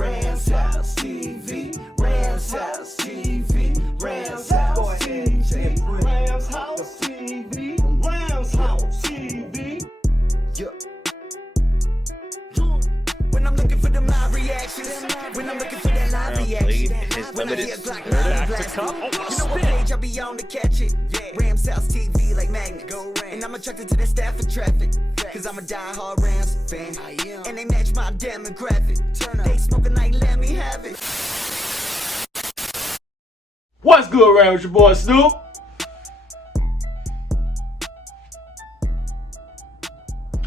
Rams House TV, Rams House TV, Rams House TV, Rams House TV, Rams House TV. Yeah. When I'm looking for them live reactions, when I'm looking for that live reaction, when I hear Glock back to come, you know what page I be on to catch it. Rams House TV like magnets, and I'm attracted to that Stafford traffic, cause I'm a die-hard Rams fan, and they match my demographic. They smoking like let me have it. What's good, Rams? With your boy Snoop.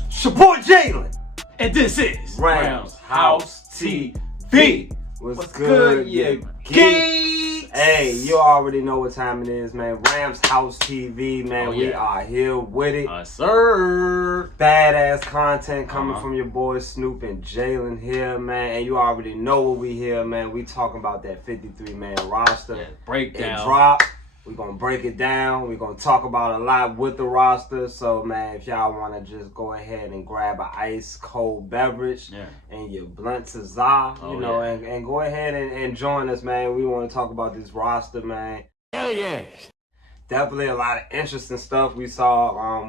It's your boy Jalen. And this is Rams House TV. What's good, you geeks? Hey, you already know what time it is, man. Rams House TV, man. We are here with it. Sir. Badass content coming from your boys Snoop and Jalen here, man. And you already know what we here, man. We talking about that 53-man roster. Yeah, breakdown. It dropped. We're going to break it down. We're going to talk about a lot with the roster. So, man, if y'all want to just go ahead and grab an ice cold beverage and your blunt cesar, and go ahead and join us, man. We want to talk about this roster, man. Hell yeah. Definitely a lot of interesting stuff we saw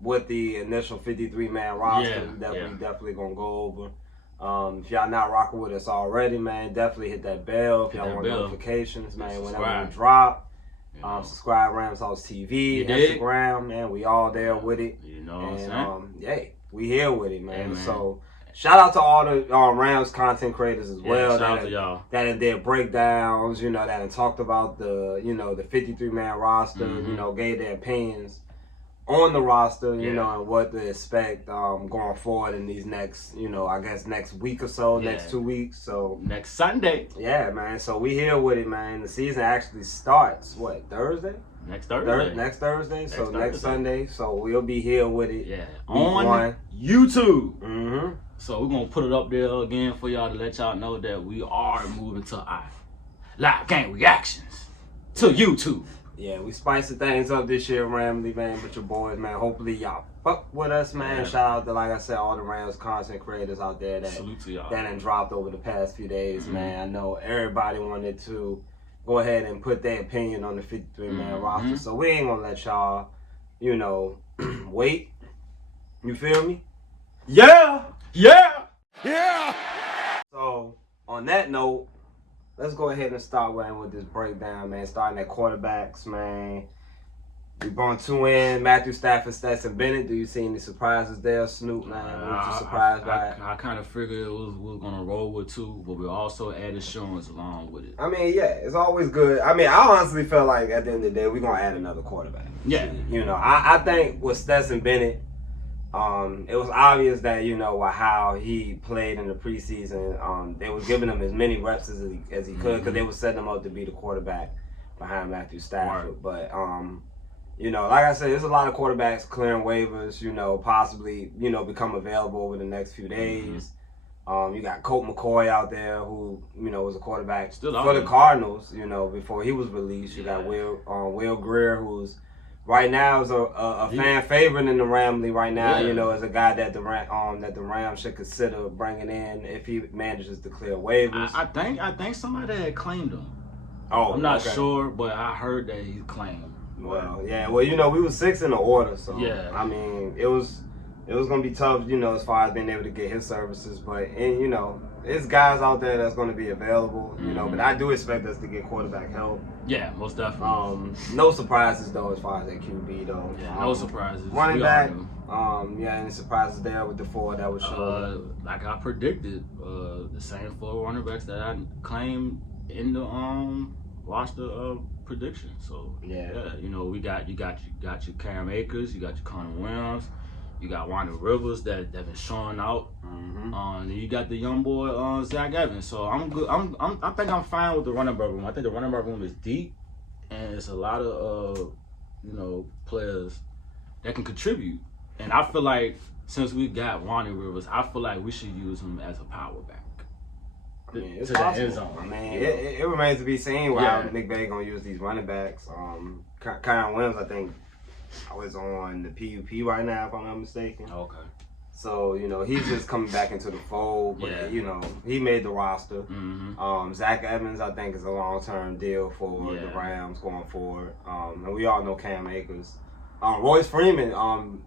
with the initial 53-man roster. Definitely going to go over. If y'all not rocking with us already, man, definitely hit that bell. If y'all want notifications, man, whenever we drop. Subscribe Rams House TV, Instagram, man. We all there with it. You know what I'm saying? We here with it, man. So shout out to all the Rams content creators as well. Shout out to y'all. That did breakdowns, that talked about the 53-man roster, gave their opinions on the roster, and what to expect going forward in these next, I guess next week or so, next 2 weeks. So next Sunday. Yeah, man. So we here with it, man. The season actually starts Thursday? Next Thursday. Next Thursday. Next Sunday. So we'll be here with it. Yeah. On YouTube. So we're gonna put it up there again for y'all to let y'all know that we are moving to our live game reactions to YouTube. Yeah, we spicing things up this year, Ramley, man, with your boys, man. Hopefully y'all fuck with us, man. Yeah. Shout out to, like I said, all the Rams content creators out there that done dropped over the past few days, man. I know everybody wanted to go ahead and put their opinion on the 53-man roster, so we ain't gonna let y'all, wait. You feel me? Yeah! So, on that note, let's go ahead and start with this breakdown, man. Starting at quarterbacks, man. We brought two in, Matthew Stafford, Stetson Bennett. Do you see any surprises there, Snoop, man? Were you surprised by it? I kind of figured we were going to roll with two, but we also added Shawns along with it. I mean, yeah, it's always good. I mean, I honestly feel like at the end of the day, we're going to add another quarterback. Yeah. I think with Stetson Bennett, it was obvious that, how he played in the preseason, they were giving him as many reps as he could because they were setting him up to be the quarterback behind Matthew Stafford. Right. But, like I said, there's a lot of quarterbacks clearing waivers, possibly, become available over the next few days. You got Colt McCoy out there who, was a quarterback for the Cardinals, before he was released. You got Will Greer, who's right now is a fan favorite in the Ramley right now. As a guy that the Rams should consider bringing in if he manages to clear waivers. I think somebody had claimed him. Oh, I'm not sure, but I heard that he claimed. Well, yeah. Well, we were 6 in the order, so yeah. I mean, it was gonna be tough, as far as being able to get his services. But there's guys out there that's gonna be available, But I do expect us to get quarterback help. Yeah, most definitely. No surprises though as far as that QB though. Yeah, no surprises. Running back. Any surprises there with the 4 that was shown? Like I predicted, the same 4 running backs that I claimed in the roster prediction. So we got your Cam Akers, you got your Connor Williams, you got Wanda Rivers that been showing out. And you got the young boy Zach Evans. So I'm good. I think I'm fine with the running back room. I think the running back room is deep, and it's a lot of players that can contribute. And I feel like since we got Wanda Rivers, I feel like we should use him as a power back. I mean, it's possible. I mean, it remains to be seen how McVay gonna use these running backs. Kyle Williams, I think, I was on the PUP right now, if I'm not mistaken. Okay. So, you know, he's just coming back into the fold. But, you know, he made the roster. Zach Evans, I think, is a long-term deal for the Rams going forward. And we all know Cam Akers. Royce Freeman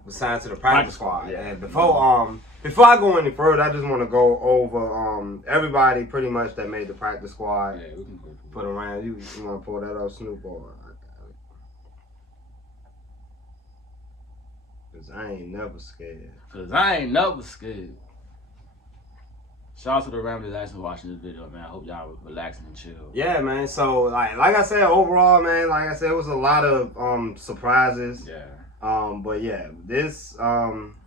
was signed to the practice squad. Yeah. And before I go any further, I just want to go over everybody pretty much that made the practice squad. Yeah, we can go for the Rams. You want to pull that up, Snoop? Or Cause I ain't never scared. Shout out to the Rams that's actually watching this video, man. I hope y'all were relaxing and chill. Yeah, man. So like I said, overall, man, like I said, it was a lot of surprises. Yeah. But yeah, this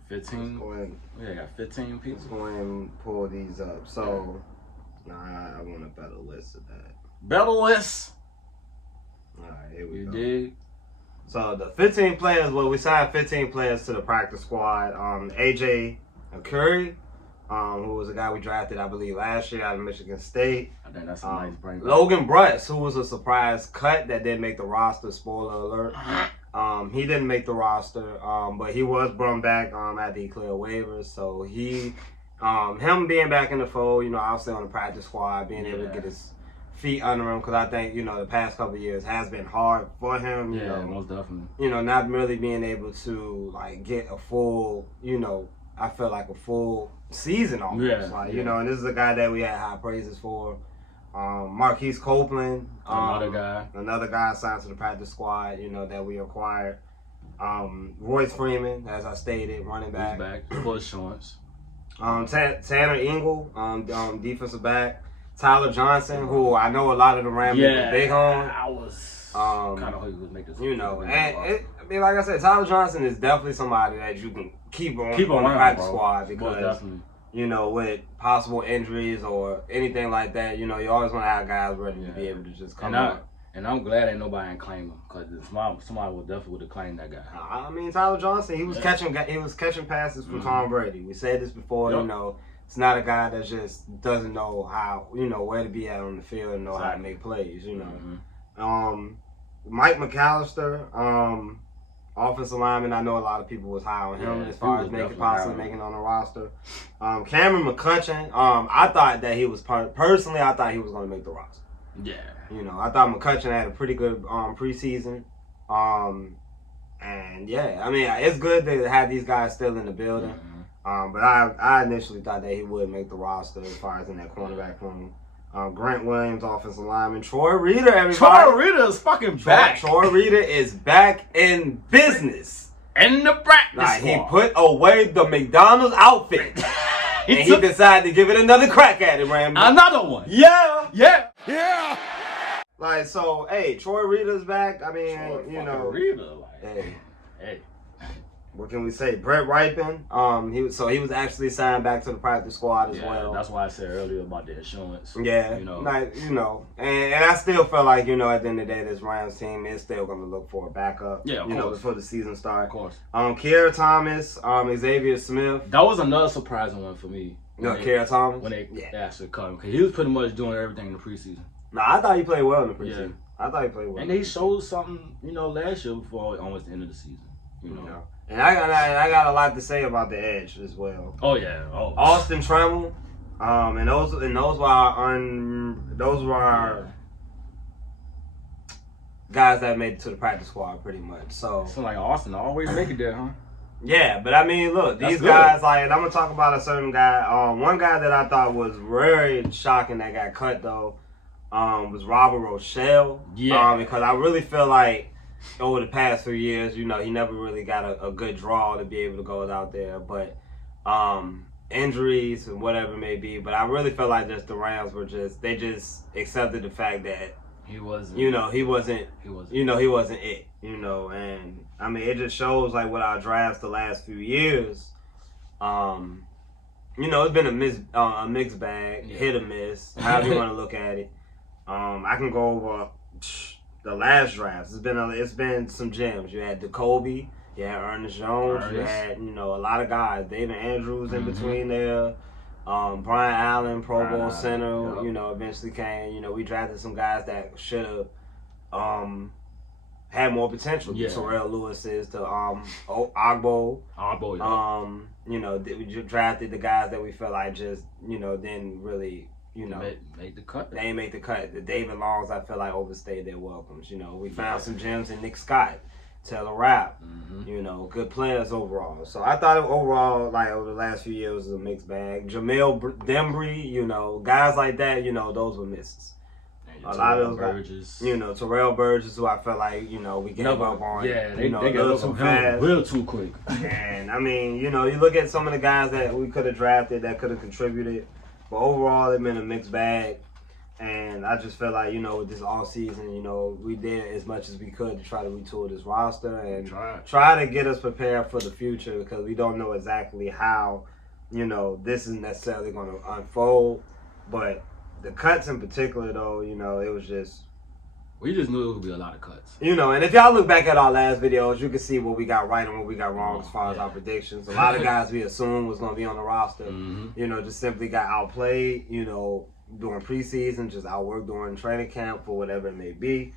15. Yeah, got 15 people. Let's go ahead and pull these up. So I want a better list of that. Better list. All right, here we You go. dig? So the 15 players, we signed 15 players to the practice squad. AJ Curry, who was a guy we drafted, I believe, last year out of Michigan State. I think that's a nice bring back. Logan Brutz, who was a surprise cut that didn't make the roster, spoiler alert. He didn't make the roster, but he was brought back after he cleared waivers. So him being back in the fold, you know, obviously on the practice squad, being able to get his feet under him, because I think, you know, the past couple of years has been hard for him. You know, most definitely. You know, not really being able to like get a full, you know, I feel like a full season almost. You know, and this is a guy that we had high praises for. Marquise Copeland, another guy signed to the practice squad, you know, that we acquired. Royce Freeman, as I stated, running back. He's back for insurance. Tanner Ingle, defensive back. Tyler Johnson, who I know a lot of the Rams were big on. I was kind of hoping he would make this. You know, and I mean, like I said, Tyler Johnson is definitely somebody that you can keep on the practice squad, because you know, with possible injuries or anything like that, you know, you always want to have guys ready to be able to just come out. And I'm glad ain't nobody ain't claim him, because somebody would definitely would have claimed that guy. I mean, Tyler Johnson, he was catching passes from Tom Brady. We said this before, you know. It's not a guy that just doesn't know how, you know, where to be at on the field and know how to make plays, you know. Mike McAllister, offensive lineman, I know a lot of people was high on him as far as possibly making on the roster. Cameron McCutcheon, I thought that he was, personally, I thought he was going to make the roster. Yeah. You know, I thought McCutcheon had a pretty good preseason. And yeah, I mean, it's good to have these guys still in the building. But I initially thought that he would make the roster as far as in that cornerback room. Grant Williams, offensive lineman. Troy Reader, everybody. Troy Reader is fucking back. Troy Reader is back in business. In the practice. Like, he put away the McDonald's outfit. And he decided to give it another crack at it, Ram. Another one. Yeah. Like, so, hey, Troy Reader's back. I mean, you know. Reader, like, hey. What can we say? Brett Ripon, he was actually signed back to the practice squad as well. That's why I said earlier about the insurance. Yeah, you know, like, you know, and I still feel like, you know, at the end of the day, this Rams team is still going to look for a backup. Yeah, you know, before the season starts. Of course. Kiera Thomas, Xavier Smith. That was another surprising one for me. Kiera Thomas. When they actually cut him, because he was pretty much doing everything in the preseason. No, I thought he played well in the preseason. I thought he played well. And he showed something, you know, last year before almost the end of the season. You know. Yeah. And I got a lot to say about the edge as well. Oh yeah. Oh. Austin Tremble, and those were our guys that made it to the practice squad pretty much. So like Austin always make it there, huh? Yeah, but I mean, look, these guys, like, and I'm gonna talk about a certain guy. One guy that I thought was very shocking that got cut though, was Robert Rochelle. Yeah. Because I really feel like, over the past few years, you know, he never really got a good draw to be able to go out there. But injuries and whatever it may be. But I really felt like the Rams were they just accepted the fact that he wasn't it. You know, and I mean, it just shows, like, with our drafts the last few years, you know, it's been a mixed bag, hit or miss, however you want to look at it. I can go over the last drafts. It's been some gems. You had Jacoby, you had Ernest Jones, you had, you know, a lot of guys. David Andrews in between there. Brian Allen, Pro Bowl center, you know, eventually came. You know, we drafted some guys that should have had more potential. Yeah. Terrell Lewis is to Ogbo. Ogbo, yeah. You know, we drafted the guys that we felt like just, you know, didn't really, you know, made the cut. They ain't make the cut. The David Longs, I feel like, overstayed their welcomes. You know, we found some gems in Nick Scott, Taylor Rapp. You know, good players overall. So I thought overall, like over the last few years, was a mixed bag. Jamel Dembry, you know, guys like that, you know, those were misses. A lot of those guys, you know, Terrell Burgess, who I felt like, you know, we gave up on. Yeah, they got too fast, real too quick. And I mean, you know, you look at some of the guys that we could have drafted that could have contributed, but overall, it's been a mixed bag. And I just felt like, you know, with this offseason, you know, we did as much as we could to try to retool this roster and try to get us prepared for the future, because we don't know exactly how, you know, this is necessarily going to unfold. But the cuts in particular, though, you know, it was just... We just knew it would be a lot of cuts. You know, and if y'all look back at our last videos, you can see what we got right and what we got wrong as far as our predictions. A lot of guys we assumed was going to be on the roster, you know, just simply got outplayed, you know, during preseason, just outworked during training camp for whatever it may be.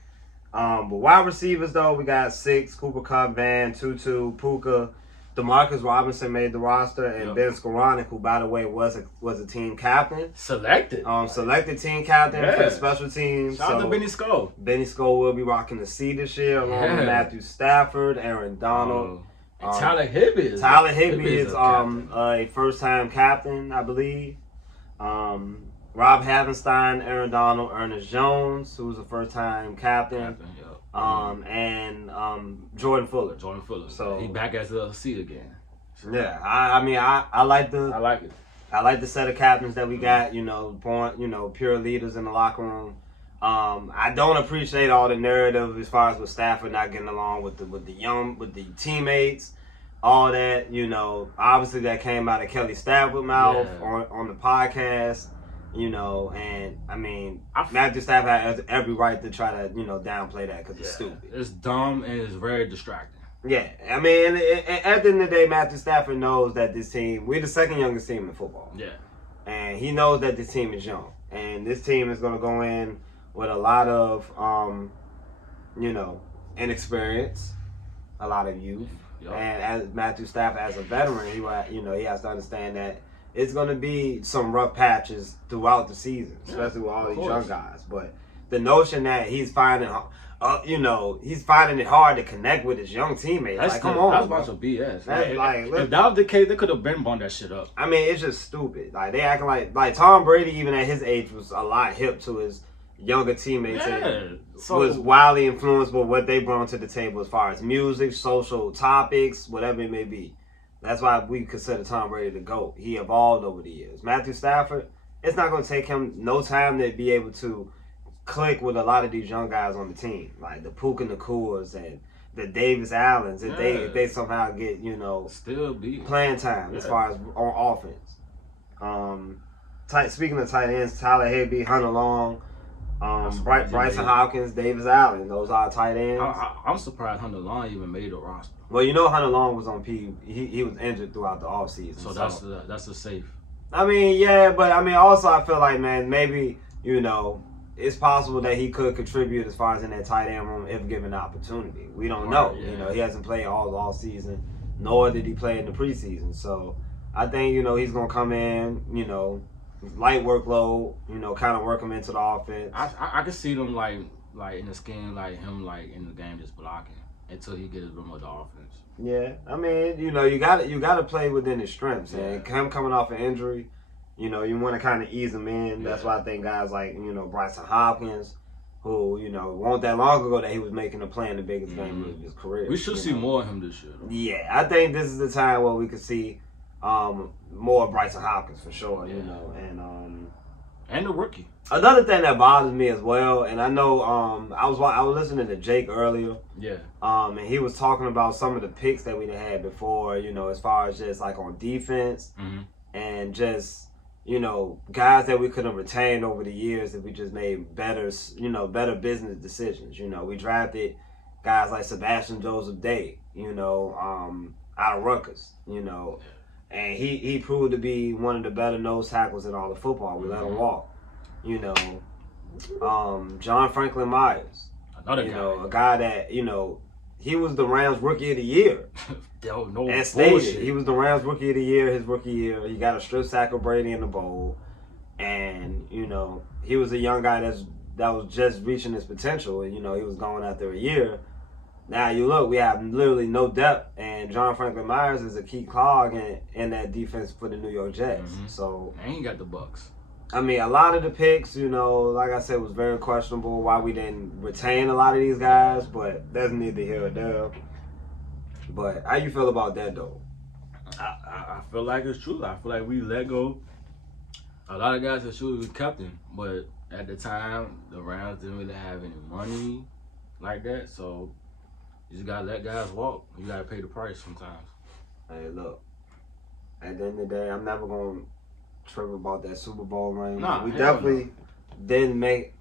But wide receivers, though, we got 6, Cooper Kupp, Van, Tutu, Puka. DeMarcus Robinson made the roster, and Ben Skoranek, who, by the way, was a team captain. Selected Team captain for the special teams. Shout out to Benny Sko. Benny Sko will be rocking the C this year, along with Matthew Stafford, Aaron Donald. Tyler Higbee is a first-time captain, I believe. Rob Havenstein, Aaron Donald, Ernest Jones, who's a first-time captain. And Jordan Fuller. So he back as a C again. Yeah, I mean, I like it. I like the set of captains that we got. You know, pure leaders in the locker room. I don't appreciate all the narrative as far as with Stafford not getting along with the teammates. All that, you know, obviously that came out of Kelly Stafford's mouth on the podcast. You know, and I mean, Matthew Stafford has every right to try to, you know, downplay that because it's stupid. It's dumb and it's very distracting. Yeah, I mean, at the end of the day, Matthew Stafford knows that this team, we're the second youngest team in football. Yeah. And he knows that this team is young. And this team is going to go in with a lot of, you know, inexperience, a lot of youth. Yep. And as Matthew Stafford, as a veteran, he has to understand that it's going to be some rough patches throughout the season, especially with all these young guys. But the notion that he's finding, he's finding it hard to connect with his young teammates. That's like, come on. That's a bunch of BS. If that was the case, they could have been burned that shit up. I mean, it's just stupid. Like, they acting like Tom Brady, even at his age, was a lot hip to his younger teammates and was wildly influenced by what they brought to the table as far as music, social topics, whatever it may be. That's why we consider Tom Brady the GOAT. He evolved over the years. Matthew Stafford, it's not going to take him no time to be able to click with a lot of these young guys on the team, like the Puka Nakuras and the Davis Allens, if they somehow get, you know, playing time as far as on offense. Speaking of tight ends, Tyler Higbee, Hunter Long, Bryson Hopkins, Davis Allen, those are tight ends. I'm surprised Hunter Long even made the roster. Well, you know, Hunter Long was on P. He was injured throughout the offseason. So that's a safe. I mean, yeah, but I mean, also I feel like, man, maybe, you know, it's possible that he could contribute as far as in that tight end room if given the opportunity. We don't know. Yeah. You know, he hasn't played all season, nor did he play in the preseason. So I think, you know, he's gonna come in, you know, light workload, you know, kind of work him into the offense. I can see them like in the scheme, like him like in the game just blocking until he gets a bit more the offense. Yeah, I mean, you know, you got to play within his strengths, and him coming off an injury, you know, you want to kind of ease him in. Yeah. That's why I think guys like, you know, Bryson Hopkins, who, you know, wasn't that long ago that he was making a play in the biggest game of his career. We should see more of him this year, though. Yeah, I think this is the time where we could see more of Bryson Hopkins for sure, you know, and the rookie. Another thing that bothers me as well, and I know I was listening to Jake earlier. Yeah. And he was talking about some of the picks that we had before, you know, as far as just like on defense and just, you know, guys that we could have retained over the years if we just made better business decisions. You know, we drafted guys like Sebastian Joseph Day, you know, out of Rutgers, you know. And he proved to be one of the better nose tackles in all of football. We let him walk. You know, John Franklin Myers. Another you guy. know, a guy that, you know, he was the Rams Rookie of the Year. No and bullshit. stated he was the Rams Rookie of the Year his rookie year. He got a strip sack of Brady in the bowl. And, you know, he was a young guy that was just reaching his potential. And, you know, he was going after a year. Now, you look, we have literally no depth. And John Franklin Myers is a key cog in that defense for the New York Jets. Mm-hmm. So, and he got the Bucks. I mean, a lot of the picks, you know, like I said, was very questionable why we didn't retain a lot of these guys. But that's neither here or there. But how you feel about that, though? I feel like it's true. I feel like we let go a lot of guys that should be captain, but at the time the Rams didn't really have any money like that, so you just gotta let guys walk. You gotta pay the price sometimes. Hey, look. At the end of the day, I'm never gonna trip about that Super Bowl ring. Nah, we definitely didn't make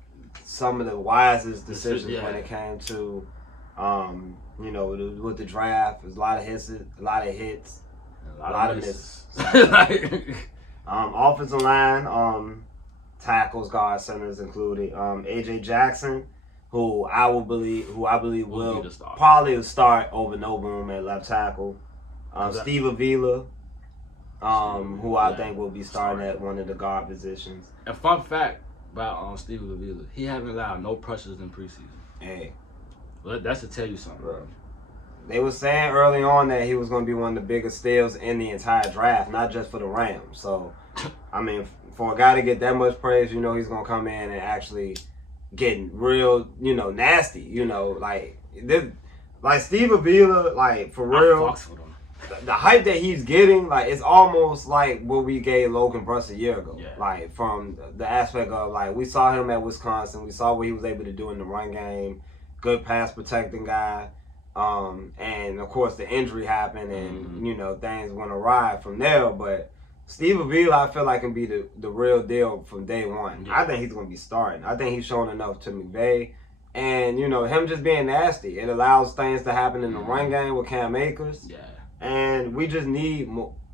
some of the wisest decisions Yeah. when it came to, you know, with the draft. There's a lot of hits, a lot of misses. Offensive line, tackles, guard, centers included. AJ Jackson, who I believe will probably start over Noboom at left tackle. Steve Avila, who I think will be starting at one of the guard positions. A fun fact about Steve Avila, he haven't allowed no pressures in preseason. Hey, well, that's to tell you something, bro. They were saying early on that he was going to be one of the biggest steals in the entire draft, not just for the Rams. So, I mean, for a guy to get that much praise, you know he's going to come in and actually get real, you know, nasty. You know, like Steve Avila, like, for real, I fucks with him. The hype that he's getting, like, it's almost like what we gave Logan Bruss a year ago. Yeah. Like, from the aspect of, like, we saw him at Wisconsin. We saw what he was able to do in the run game. Good pass protecting guy. And of course the injury happened and you know things went awry from there, but Steve Avila I feel like can be the real deal from day one. I think he's gonna be starting. I think he's shown enough to McVay, and you know him just being nasty, it allows things to happen in the run game with Cam Akers. Yeah. And we just need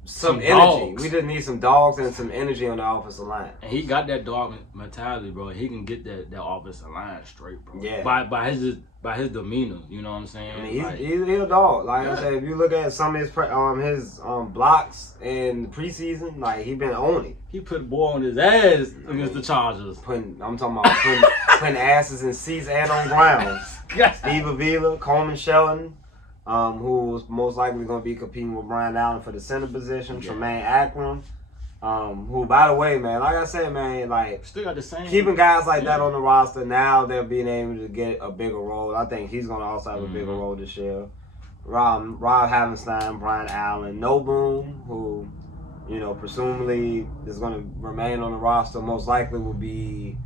some energy. Dogs. We just need some dogs and some energy on the offensive line. And he got that dog mentality, bro. He can get that offensive line straight, bro. Yeah. By his demeanor, you know what I'm saying? I mean, like, he's a dog. Like I said, if you look at some of his blocks in the preseason, like he been owning. He put a boy on his ass against the Chargers. I'm talking about putting asses in seats and on ground. Steve Avila, Coleman Shelton, who's most likely going to be competing with Brian Allen for the center position. Yeah. Tremaine Akron, who, by the way, man, like I said, man, like still got the same. Keeping guys like that on the roster now, they're being able to get a bigger role. I think he's going to also have a bigger role this year. Rob Havenstein, Brian Allen, Noboom, who, you know, presumably is going to remain on the roster. Most likely will be,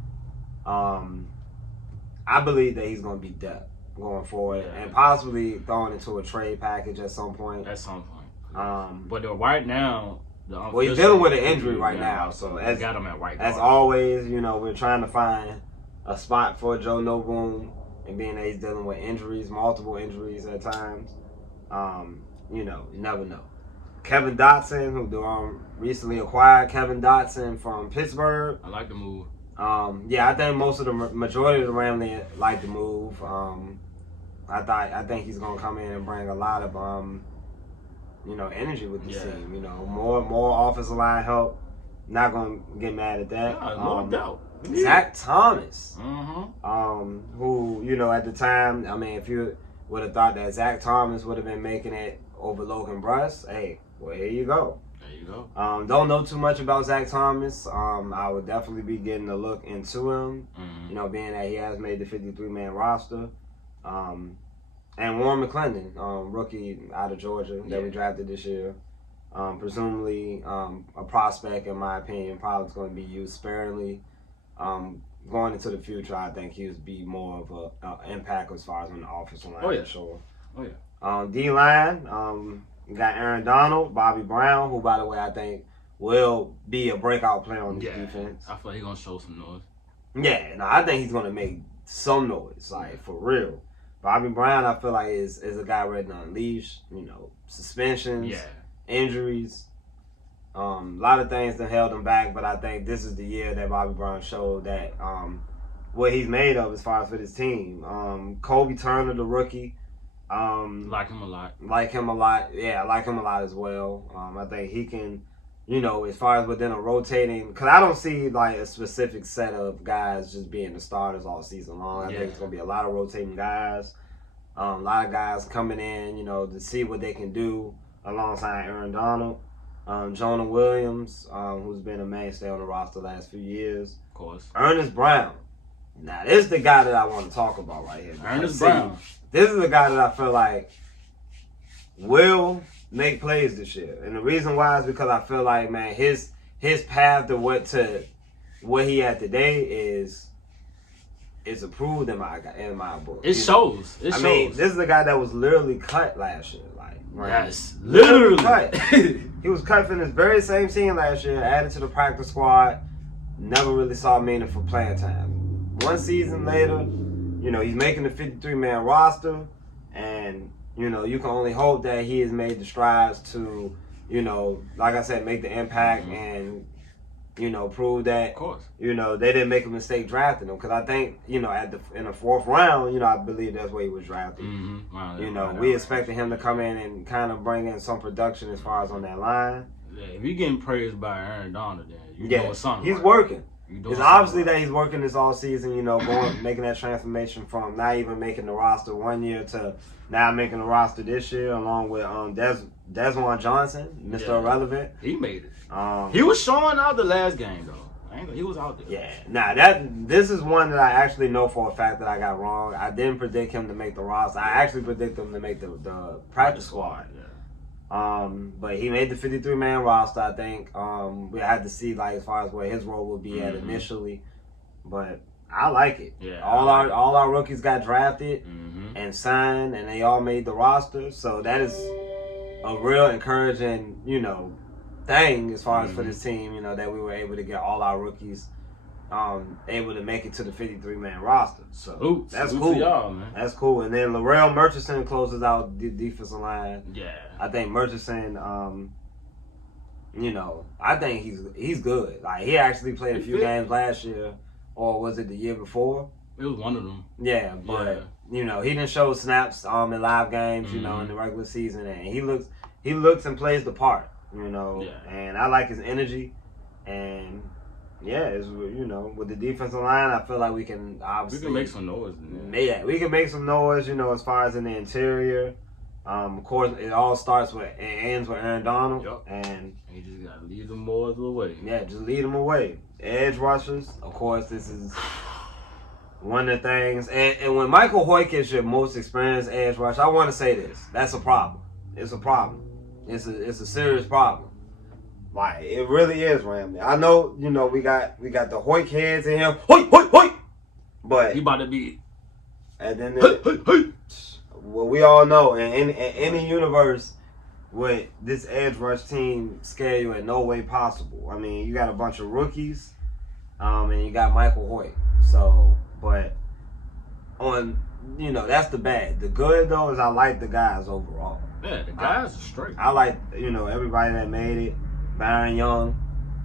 I believe that he's going to be depth going forward, and possibly thrown into a trade package at some point. But right now, well, he's dealing with an injury right now, so as got him at right guard. As always, you know, we're trying to find a spot for Joe Noboom, and being that he's dealing with injuries, multiple injuries at times, you know, you never know. Kevin Dotson, who recently acquired Kevin Dotson from Pittsburgh. I like the move. Yeah, I think most of the majority of the Rams like the move. I think he's gonna come in and bring a lot of you know, energy with the team. You know, more offensive line help. Not gonna get mad at that. No doubt. Zach Thomas, who, you know, at the time, I mean, if you would have thought that Zach Thomas would have been making it over Logan Bruss, hey, well, here you go. There you go. Don't know too much about Zach Thomas. I would definitely be getting a look into him. You know, being that he has made the 53-man roster. And Warren McClendon, rookie out of Georgia that we drafted this year. Presumably a prospect, in my opinion, probably is going to be used sparingly. Going into the future, I think he would be more of an impact as far as on the offensive line. For sure. Oh, yeah. D-line, you got Aaron Donald, Bobby Brown, who, by the way, I think will be a breakout player on this defense. I feel like he's going to show some noise. Yeah, no, I think he's going to make some noise, like, for real. Bobby Brown, I feel like, is a guy ready to unleash, you know, suspensions, injuries. A lot of things that held him back, but I think this is the year that Bobby Brown showed that what he's made of as far as for this team. Kobe Turner, the rookie. Like him a lot. Like him a lot. Yeah, I like him a lot as well. I think he can, you know, as far as within a rotating, because I don't see like a specific set of guys just being the starters all season long. I think it's going to be a lot of rotating guys. A lot of guys coming in, you know, to see what they can do alongside Aaron Donald. Jonah Williams, who's been a mainstay on the roster the last few years. Of course. Ernest Brown. Now, this is the guy that I want to talk about right here. Ernest Brown. This is the guy that I feel like will make plays this year. And the reason why is because I feel like, man, his path to what he had today is approved in my book. It shows. I mean, this is the guy that was literally cut last year. Like, yes, literally cut. He was cut from this very same team last year, added to the practice squad. Never really saw meaningful playing time. One season later, you know, he's making the 53-man roster, and you know, you can only hope that he has made the strides to, you know, like I said, make the impact and, you know, prove that, of course, you know, they didn't make a mistake drafting him. Because I think, you know, in the 4th round, you know, I believe that's where he was drafted. Wow, you know, we expected him to come in and kind of bring in some production as far as on that line. Yeah, if you're getting praised by Aaron Donald, then you're doing something. He's right. working. It's obviously right. that he's working this all season, you know, making that transformation from not even making the roster one year to now making the roster this year, along with Desmond Johnson, Mr. Irrelevant. He made it. He was showing out the last game though. He was out there. Yeah. Nah, this is one that I actually know for a fact that I got wrong. I didn't predict him to make the roster. I actually predicted him to make the practice squad. Yeah. But he made the 53-man roster. I think we had to see like as far as where his role would be at initially, but I like it. Yeah, all our rookies got drafted and signed, and they all made the roster. So that is a real encouraging, you know, thing as far as for this team. You know, that we were able to get all our rookies able to make it to the 53-man roster. So that's cool. Y'all, man. That's cool. And then Laurel Murchison closes out the defensive line. Yeah. I think Murchison, you know, I think he's good. Like, he actually played a few games last year, or was it the year before? It was one of them. Yeah, but you know, he didn't show snaps in live games, you know, in the regular season, and he looks and plays the part, you know. Yeah. And I like his energy, and yeah, it's, you know, with the defensive line, I feel like we can obviously make some noise. Yeah, we can make some noise, you know, as far as in the interior. Of course, it all ends with Aaron Donald, and you just gotta lead them boys away. Yeah, just lead them away. Edge rushers, of course, this is one of the things. And when Michael Hoyt is your most experienced edge rusher, I want to say this: that's a problem. It's a problem. It's a serious problem. Like, it really is, Ramsey. I know, you know, we got the Hoyt heads in him. Hoyt! But he about to be. And then well, we all know in any universe with this edge rush team scare you in no way possible. I mean, you got a bunch of rookies, and you got Michael Hoyt. So, but you know, that's the bad. The good though is I like the guys overall. Yeah, the guys are straight. I like, you know, everybody that made it. Byron Young,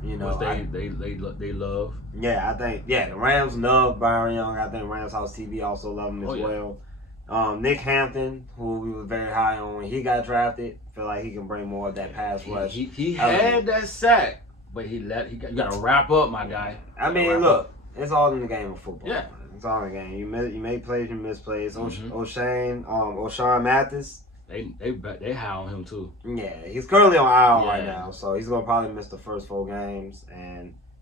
you know, they love. Yeah, I think the Rams love Byron Young. I think Rams House TV also love him as well. Nick Hampton, who we were very high on when he got drafted, feel like he can bring more of that pass rush. He had that sack, but you got to wrap up, my guy. I mean, look, it's all in the game of football. Yeah, it's all in the game. You make plays, you miss plays. O'Shawn Mathis. They high on him too. Yeah, he's currently on IR right now, so he's gonna probably miss the first 4 games.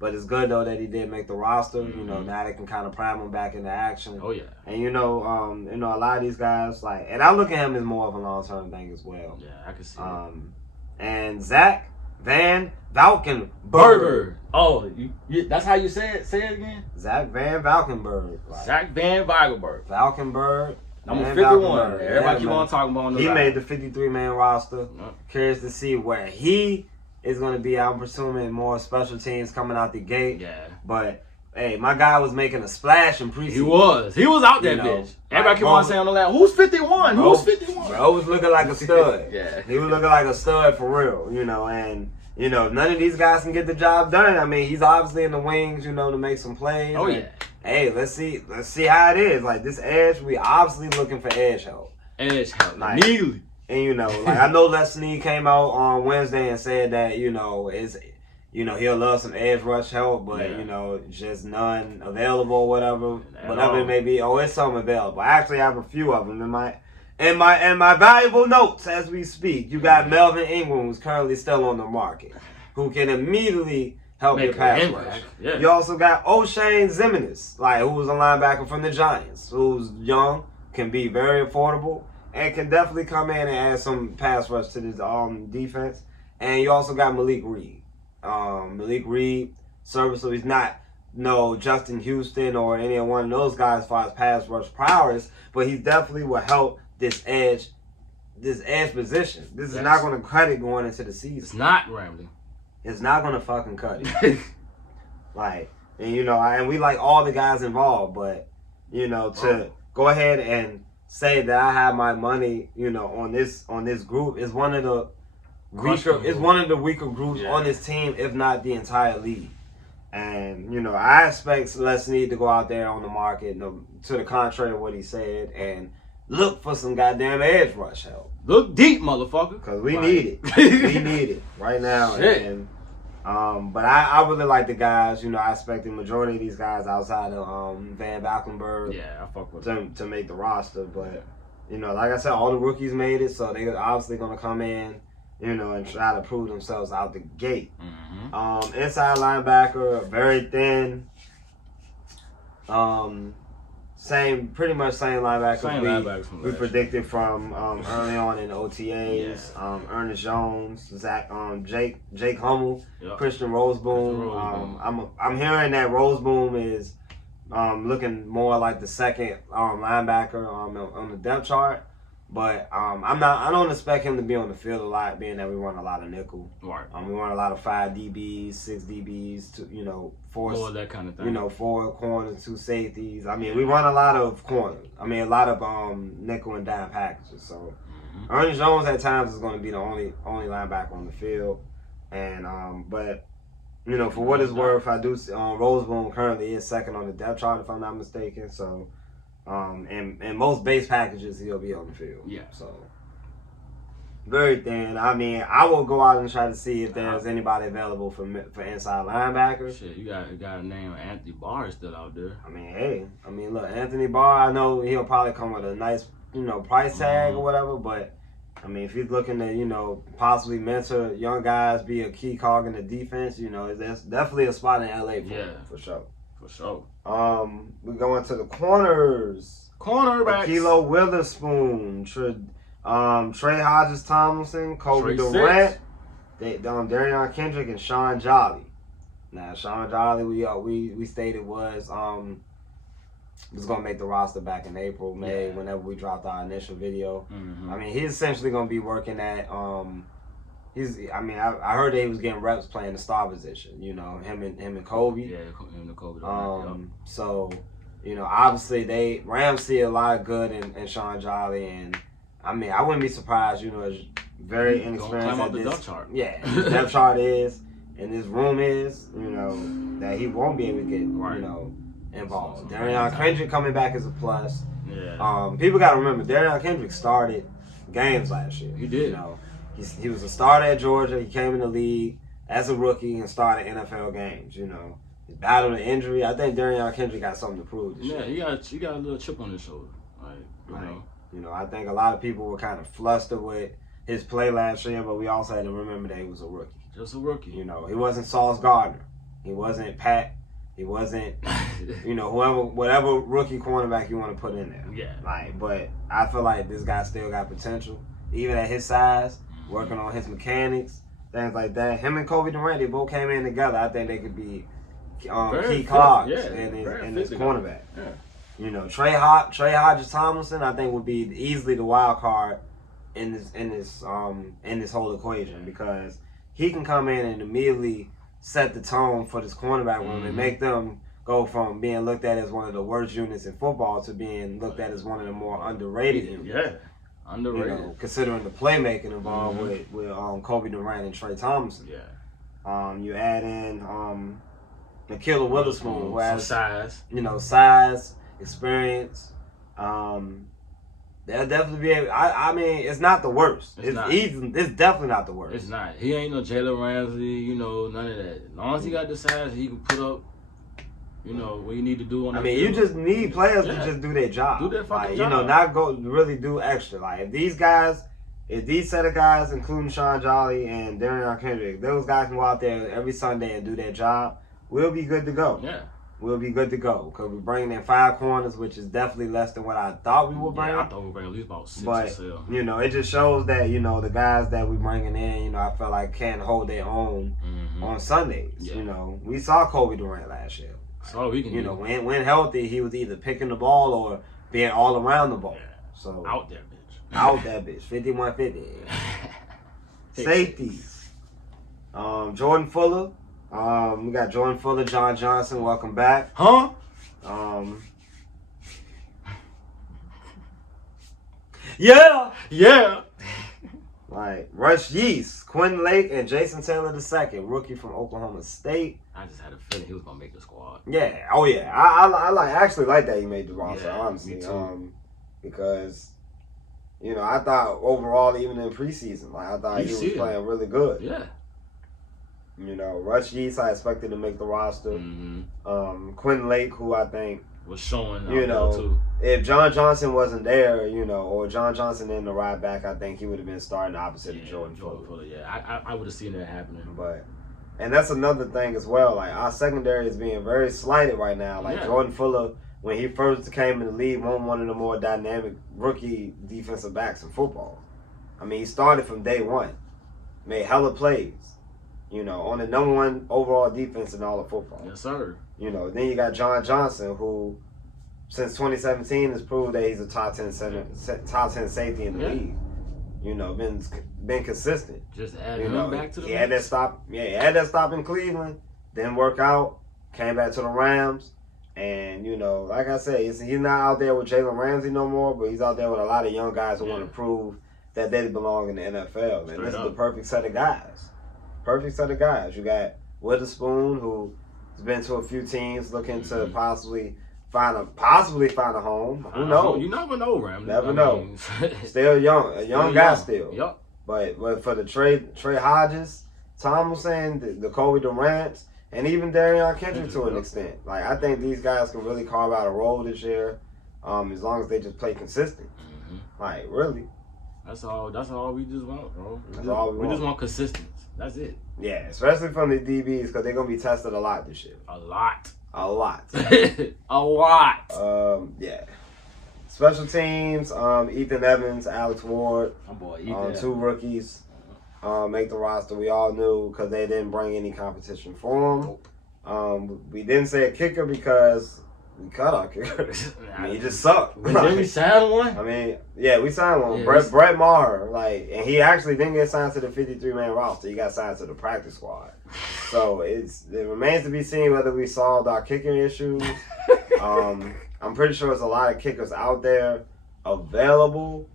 But it's good though that he did make the roster. You know, now they can kind of prime him back into action. Oh yeah. And you know, a lot of these guys and I look at him as more of a long-term thing as well. Yeah, I can see. And Zach Van Valkenburg. Oh, that's how you say it. Say it again. Zach Van Valkenburg. Zach Van Valkenburg. Number 51. Everybody keep on talking about him. He made the 53-man roster. Curious to see where he is going to be. I'm presuming more special teams coming out the gate. Yeah. But, hey, my guy was making a splash in preseason. He was out there, bitch. Everybody keep on saying on the line, who's 51? Who's 51? Bro was looking like a stud. Yeah. He was looking like a stud for real, you know. And, you know, none of these guys can get the job done. I mean, he's obviously in the wings, you know, to make some plays. Oh, yeah. hey, let's see how it is. Like this edge, we obviously looking for edge help. Edge help, like, immediately. And you know, like I know Les Snead came out on Wednesday and said that he'll love some edge rush help, but just none available, whatever it may be. Oh, it's some available. I actually have a few of them in my valuable notes as we speak. You got Melvin Ingram, who's currently still on the market, who can immediately help your pass rush. Yeah. You also got O'Shane Ximines, who was a linebacker from the Giants, who's young, can be very affordable, and can definitely come in and add some pass rush to this defense. And you also got Malik Reed. Malik Reed, serviceable. He's not Justin Houston or any one of those guys as far as pass rush prowess, but he definitely will help this edge position. This is not going to cut it going into the season. It's not, Ramsey. It's not going to fucking cut it. And we like all the guys involved, but to go ahead and say that I have my money, on this group is one of the weaker groups on this team, if not the entire league. And I expect Les Snead to go out there on the market, to the contrary of what he said, and look for some goddamn edge rush help. Look deep, motherfucker, because we need it. We need it right now. Shit. And but I really like the guys. I expect the majority of these guys outside of Van Valkenburg, I fuck with to make the roster. But like I said, all the rookies made it, so they're obviously gonna come in, and try to prove themselves out the gate. Mm-hmm. Inside linebacker, very thin. Pretty much same linebackers we predicted from early on in OTAs. Yeah. Ernest Jones, Jake Hummel, Christian Roseboom. I'm hearing that Roseboom is looking more like the second linebacker on the depth chart. But I don't expect him to be on the field a lot, being that we run a lot of nickel. Right. We run a lot of 5 DBs, 6 DBs, 4 that kind of thing. 4 corners, 2 safeties. We run a lot of corners. A lot of nickel and dime packages. So Ernest Jones at times is going to be the only linebacker on the field. And but for what it's worth, I do Roseboom currently is second on the depth chart if I'm not mistaken. So. And most base packages he'll be on the field. Yeah. So very thin. I will go out and try to see if there's anybody available for inside linebackers. Shit, you got a name of Anthony Barr still out there. Look, Anthony Barr. I know he'll probably come with a nice price tag or whatever, but if he's looking to possibly mentor young guys, be a key cog in the defense, there's definitely a spot in LA for sure. For sure. We're going to the corners. Cornerbacks. Kilo Witherspoon, Trey Hodges-Tomlinson, Kobe Durant, Darion Kendrick, and Sean Jolly. Now, Sean Jolly, we stated was going to make the roster back in April, May, whenever we dropped our initial video. Mm-hmm. He's essentially going to be working at I heard that he was getting reps playing the star position. Him and Kobe. Yeah, him and Kobe. So, obviously Rams see a lot of good in Sean Jolly, and I wouldn't be surprised. As very inexperienced climb at up the depth chart. Yeah, his depth chart is, and this room is. That he won't be able to get involved. Darion Kendrick coming back is a plus. Yeah. People got to remember Darion Kendrick started games last year. He did. He was a starter at Georgia. He came in the league as a rookie and started NFL games. He's battled an injury. I think Darion Kendrick got something to prove this year. He got a little chip on his shoulder. I think a lot of people were kind of flustered with his play last year, but we also had to remember that he was a rookie. Just a rookie. He wasn't Sauce Gardner. He wasn't Pat. He wasn't, whatever rookie cornerback you want to put in there. Yeah. But I feel like this guy still got potential, even at his size. Working on his mechanics, things like that. Him and Kobe Durant, they both came in together. I think they could be key cogs in this cornerback. Yeah. Trey Hodges-Tomlinson, I think would be easily the wild card in this whole equation, because he can come in and immediately set the tone for this cornerback room and make them go from being looked at as one of the worst units in football to being looked at as one of the more underrated units. Yeah. Underrated. Considering the playmaking involved with Kobe Durant and Trey Thompson. Yeah. You add in Killer Witherspoon, who has size, size, experience. They'll definitely be able. I mean, it's not the worst. It's definitely not the worst. It's not. He ain't no Jalen Ramsey. None of that. As long as he got the size, he can put up. What you need to do on. You just need players to just do their job. Do their fucking job. Not go really do extra. Like if these set of guys, including Sean Jolly and Darian Kendrick, those guys can go out there every Sunday and do their job, we'll be good to go. Yeah. We'll be good to go because we're bringing in 5 corners, which is definitely less than what I thought we would bring. Yeah, I thought we would bring at least about 6 but, or so. It just shows that, the guys that we're bringing in, I feel like can hold their own on Sundays. Yeah. We saw Kobe Durant last year. So we can when healthy, he was either picking the ball or being all around the ball. Yeah. So out that bitch. Out that bitch. 51-50. Safeties. Jordan Fuller. We got Jordan Fuller, John Johnson. Welcome back. Huh? Yeah. Like Rush Yeast, Quentin Lake, and Jason Taylor II, rookie from Oklahoma State. I just had a feeling he was gonna make the squad. Yeah. Oh yeah. I actually like that he made the roster. Yeah, honestly, me too. Because I thought overall, even in preseason, I thought he was playing really good. Yeah. Rush Yeast, I expected to make the roster. Mm-hmm. Quentin Lake, who I think was showing, too. If John Johnson wasn't there, or John Johnson in the ride back, I think he would have been starting opposite of Jordan Fuller. Yeah, I would have seen that happening. And that's another thing as well. Like our secondary is being very slighted right now. Like Jordan Fuller, when he first came in the league, one of the more dynamic rookie defensive backs in football. I mean, he started from day one, made hella plays. On the number 1 overall defense in all of football. Yes, sir. Then you got John Johnson, who since 2017 has proved that he's a top 10 safety in the league. Been consistent. Just adding him back to the he had that stop. Yeah, he had that stop in Cleveland. Didn't work out. Came back to the Rams. And, like I said, he's not out there with Jalen Ramsey no more, but he's out there with a lot of young guys who want to prove that they belong in the NFL. And this is the perfect set of guys. You got Witherspoon, who's been to a few teams looking to possibly find a home. Who knows? You never know, Ram. Never know. Still young, a young guy still. Yep. But for the Trey Hodges, Tomlinson, the Kobe Durant, and even Darian Kendrick to an extent. Like I think these guys can really carve out a role this year, as long as they just play consistent. Like really. That's all we just want, bro. We just want consistency. That's it. Yeah, especially from the DBs because they're gonna be tested a lot this year. A lot. A lot. Yeah. Special teams, Ethan Evans, Alex Ward, my boy Ethan. 2 rookies make the roster. We all knew because they didn't bring any competition for them. We didn't say a kicker because we cut our kicker. I mean, he just sucked. Did we sign one? I mean, yeah, we signed one. Yeah, Brett Maher, and he actually didn't get signed to the 53-man roster. He got signed to the practice squad. So it remains to be seen whether we solved our kicking issues. I'm pretty sure there's a lot of kickers out there available.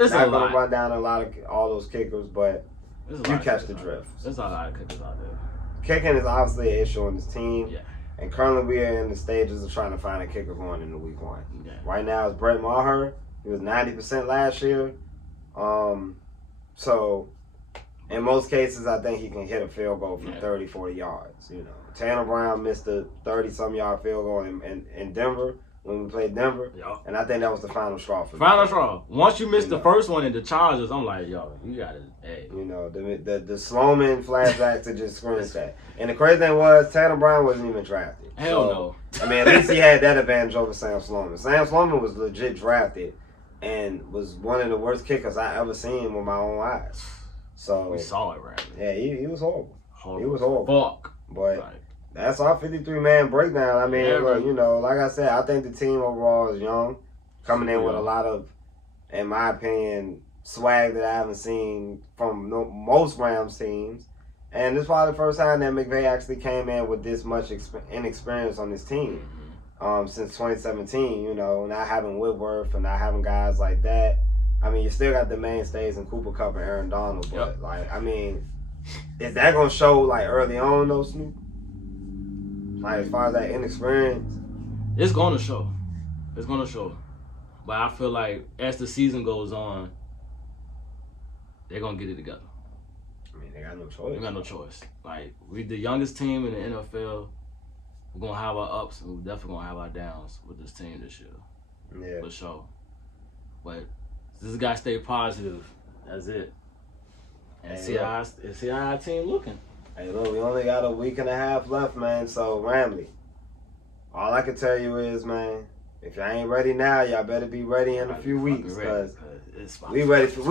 It's not going to run down all those kickers, but you catch the drift. There's a lot of kickers out there. Kicking is obviously an issue on this team. Yeah. And currently we are in the stages of trying to find a kicker going into week 1. Yeah. Right now it's Brett Maher. He was 90% last year. So in most cases I think he can hit a field goal from 30, 40 yards. Tanner Brown missed a 30-some yard field goal in Denver when we played Denver. Yep. And I think that was the final straw for Final straw. Once you miss the first one in the Chargers, I'm like, yo, you gotta, hey. The Sloman flashback to just screams that. And the crazy thing was, Tanner Brown wasn't even drafted. Hell no. I mean, at least he had that advantage over Sam Sloman. Sam Sloman was legit drafted and was one of the worst kickers I ever seen with my own eyes. So we saw it, right? Yeah, he was horrible. Horrible. He was horrible. Fuck. But that's our 53-man breakdown. I mean, like I said, I think the team overall is young, coming in with a lot of, in my opinion, swag that I haven't seen from most Rams teams. And this is probably the first time that McVay actually came in with this much inexperience on this team since 2017, not having Whitworth and not having guys like that. I mean, you still got the mainstays in Cooper Kupp and Aaron Donald, but, is that going to show, early on, though, Snoop? Like, as far as that inexperience. It's going to show. It's going to show. But I feel like as the season goes on, they're going to get it together. I mean, they got no choice. They got no choice. Like, we the youngest team in the NFL. We're going to have our ups, and we're definitely going to have our downs with this team this year. Yeah. For sure. But this guy stay positive. That's it. And see how our team looking. Hey, look, we only got a week and a half left, man. So, Ramley, all I can tell you is, man, if y'all ain't ready now, y'all better be ready in a few weeks, because we ready for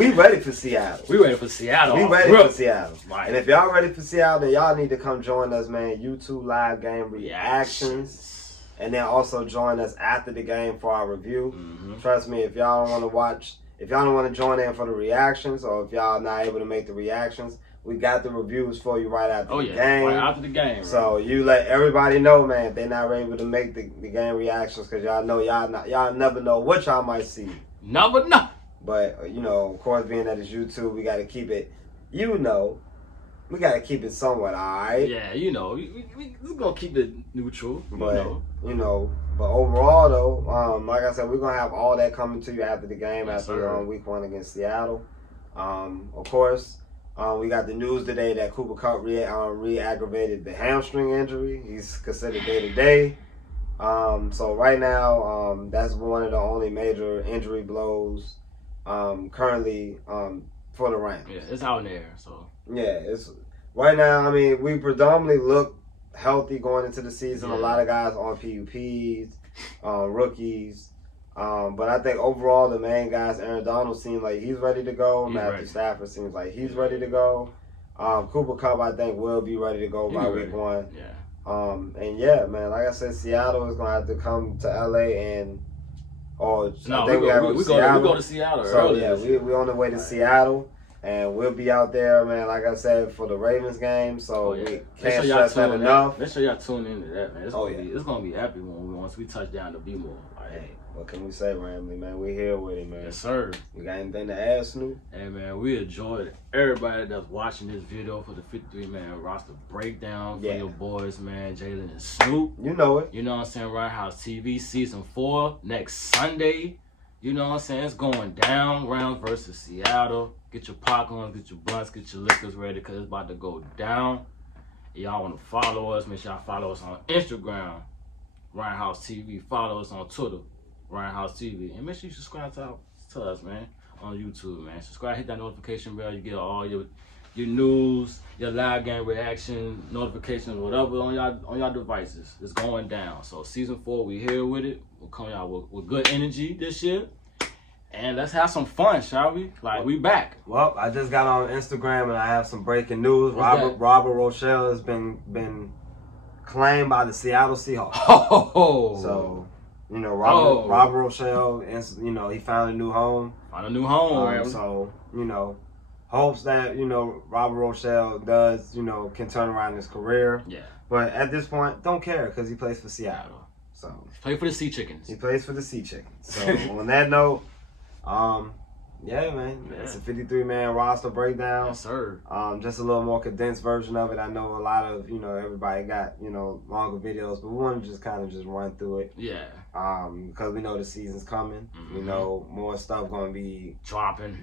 Seattle. We ready for Seattle. We ready for Seattle. Right. And if y'all ready for Seattle, then y'all need to come join us, man. YouTube live game reactions. And then also join us after the game for our review. Mm-hmm. Trust me, if y'all don't want to watch, if y'all don't want to join in for the reactions, or if y'all not able to make the reactions, we got the reviews for you right after the game. Right after the game. Right? So you let everybody know, man, if they're not able to make the game reactions, because y'all know y'all never know what y'all might see. Never know. But, you know, of course, being that it's YouTube, we got to keep it, we got to keep it somewhat all right. Yeah, we're going to keep it neutral. But, but overall, though, like I said, we're going to have all that coming to you after the game, after week 1 against Seattle. Of course, we got the news today that Cooper Kupp re-aggravated the hamstring injury. He's considered day-to-day. So right now, that's one of the only major injury blows currently for the Rams. Yeah, it's out in the air. So yeah, it's right now. I mean, we predominantly look healthy going into the season. A lot of guys on PUPs, rookies. But I think overall the main guys, Aaron Donald seems like he's ready to go. Matthew Stafford seems like he's ready to go. Cooper Kupp, I think, will be ready to go by week 1. Yeah. And yeah, man, like I said, Seattle is gonna have to come to LA and we go to Seattle. So yeah, we're on the way to Seattle, and we'll be out there, man. Like I said, for the Ravens game, so we can't stress that enough. Make sure y'all tune into that, man. It's gonna be epic once we touch down to B-more. Hey, what can we say, Ramley, man? We here with it, man. Yes, sir. You got anything to add, Snoop? Hey, man, we enjoyed everybody that's watching this video for the 53-man roster breakdown for your boys, man, Jalen and Snoop. You know it. You know what I'm saying? Roundhouse TV Season 4 next Sunday. You know what I'm saying? It's going down. Rams versus Seattle. Get your popcorn, get your blunts, get your liquors ready, because it's about to go down. Y'all want to follow us, make sure y'all follow us on Instagram, Roundhouse TV. Follow us on Twitter, Roundhouse TV. And make sure you subscribe to us, man, on YouTube, man. Subscribe, hit that notification bell. You get all your news, your live game reaction, notifications, whatever on y'all devices. It's going down. So Season 4, we here with it. We'll come out with good energy this year. And let's have some fun, shall we? Like, we back. Well, I just got on Instagram and I have some breaking news. Robert Rochelle has been claimed by the Seattle Seahawks. Oh. So, Robert Rochelle, he found a new home. So, hopes that, Robert Rochelle can turn around his career. Yeah. But at this point, don't care, because he plays for Seattle. So play for the Sea Chickens. He plays for the Sea Chickens. So on that note, yeah, man, it's a 53-man roster breakdown. Yes, sir. Just a little more condensed version of it. I know a lot of everybody got longer videos, but we want to just kind of run through it. Yeah. Because we know the season's coming. We know more stuff going to be dropping.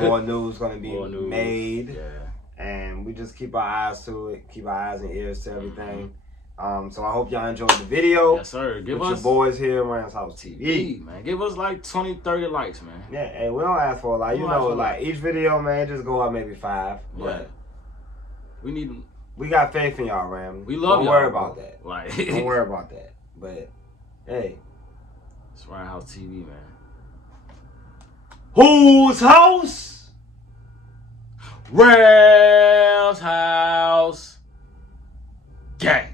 More news going to be made. Yeah. And we just keep our eyes to it, keep our eyes and ears to everything. So I hope y'all enjoyed the video. Yes, sir. Give us your boys here, Rams House TV. Man, give us like 20, 30 likes, man. Yeah, hey, we don't ask for a lot. Like each video, man, just go up maybe 5. But we need. We got faith in y'all, Ram. We love y'all. Don't worry about that. Like, don't worry about that. But hey, it's Roundhouse TV, man. Whose house? Rams House. Gang.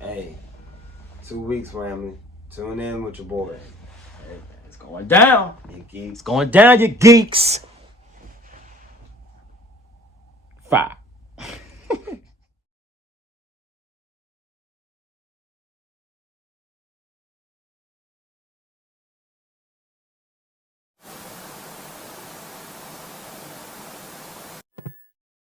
Hey, 2 weeks, family. Tune in with your boy. Hey, it's going down. You geeks. It's going down, you geeks. 5.